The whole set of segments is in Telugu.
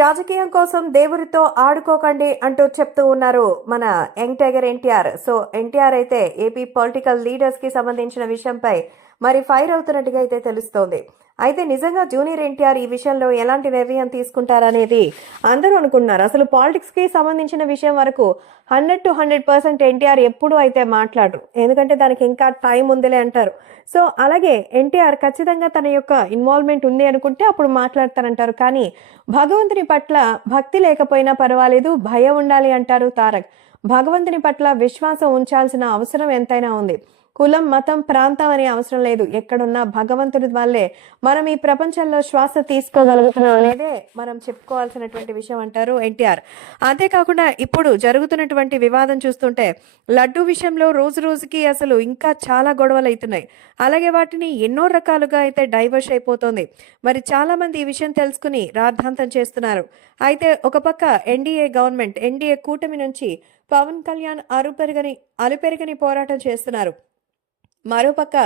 రాజకీయం కోసం దేవుడితో ఆడుకోకండి అంటూ చెప్తూ ఉన్నారు మన young tiger NTR. So NTR అయితే ఏపీ పొలిటికల్ లీడర్స్ కి సంబంధించిన విషయంపై మరి ఫైర్ అవుతున్నట్టుగా అయితే తెలుస్తోంది. అయితే నిజంగా జూనియర్ ఎన్టీఆర్ ఈ విషయంలో ఎలాంటి నిర్ణయం తీసుకుంటారనేది అందరూ అనుకుంటున్నారు. అసలు పాలిటిక్స్ కి సంబంధించిన విషయం వరకు 100% ఎన్టీఆర్ ఎప్పుడు అయితే మాట్లాడరు, ఎందుకంటే దానికి ఇంకా టైం ఉందిలే అంటారు. సో అలాగే ఎన్టీఆర్ ఖచ్చితంగా తన యొక్క ఇన్వాల్వ్మెంట్ ఉంది అనుకుంటే అప్పుడు మాట్లాడతారంటారు. కానీ భగవంతుని పట్ల భక్తి లేకపోయినా పర్వాలేదు, భయం ఉండాలి అంటారు తారక్. భగవంతుని పట్ల విశ్వాసం ఉంచాల్సిన అవసరం ఎంతైనా ఉంది. కులం, మతం, ప్రాంతం అనే అవసరం లేదు. ఎక్కడున్నా భగవంతుడి వల్లే మనం ఈ ప్రపంచంలో శ్వాస తీసుకోగలుగుతున్నాం అనేదే మనం చెప్పుకోవాల్సినటువంటి విషయం అంటారు ఎన్టీఆర్. అంతేకాకుండా ఇప్పుడు జరుగుతున్నటువంటి వివాదం చూస్తుంటే లడ్డూ విషయంలో రోజు రోజుకి అసలు ఇంకా చాలా గొడవలు అవుతున్నాయి. అలాగే వాటిని ఎన్నో రకాలుగా అయితే డైవర్స్ అయిపోతుంది. మరి చాలా మంది ఈ విషయం తెలుసుకుని రాద్ధాంతం చేస్తున్నారు. అయితే ఒక పక్క ఎన్డీఏ గవర్నమెంట్, ఎన్డీఏ కూటమి నుంచి పవన్ కళ్యాణ్ అలుపెరగని పోరాటం చేస్తున్నారు. మరోపక్క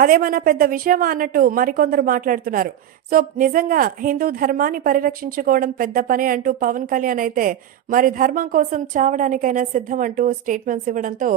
అదేమన్నా పెద్ద విషయమా అన్నట్టు మరికొందరు మాట్లాడుతున్నారు. సో నిజంగా హిందూ ధర్మాన్ని పరిరక్షించుకోవడం పెద్ద పనే అంటూ పవన్ కళ్యాణ్ అయితే మరి ధర్మం కోసం చావడానికైనా సిద్ధం అంటూ స్టేట్మెంట్స్ ఇవ్వడంతో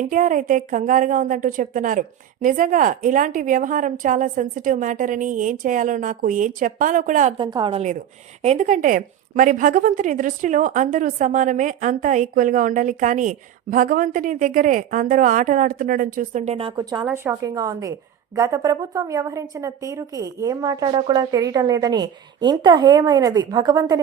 ఎన్టీఆర్ అయితే కంగారుగా ఉందంటూ చెప్తున్నారు. నిజంగా ఇలాంటి వ్యవహారం చాలా సెన్సిటివ్ మ్యాటర్ అని, ఏం చేయాలో నాకు ఏం చెప్పాలో కూడా అర్థం కావడం లేదు. ఎందుకంటే మరి భగవంతుని దృష్టిలో అందరూ సమానమే, అంతా ఈక్వల్గా ఉండాలి. కానీ భగవంతుని దగ్గరే అందరూ ఆటలాడుతుండడం చూస్తుంటే నాకు చాలా షాకింగ్గా ఉంది. గత ప్రభుత్వం వ్యవహరించిన తీరుకి ఏం మాట్లాడో కూడా తెలియటం లేదని, ఇంత హేయమైనది భగవంతుని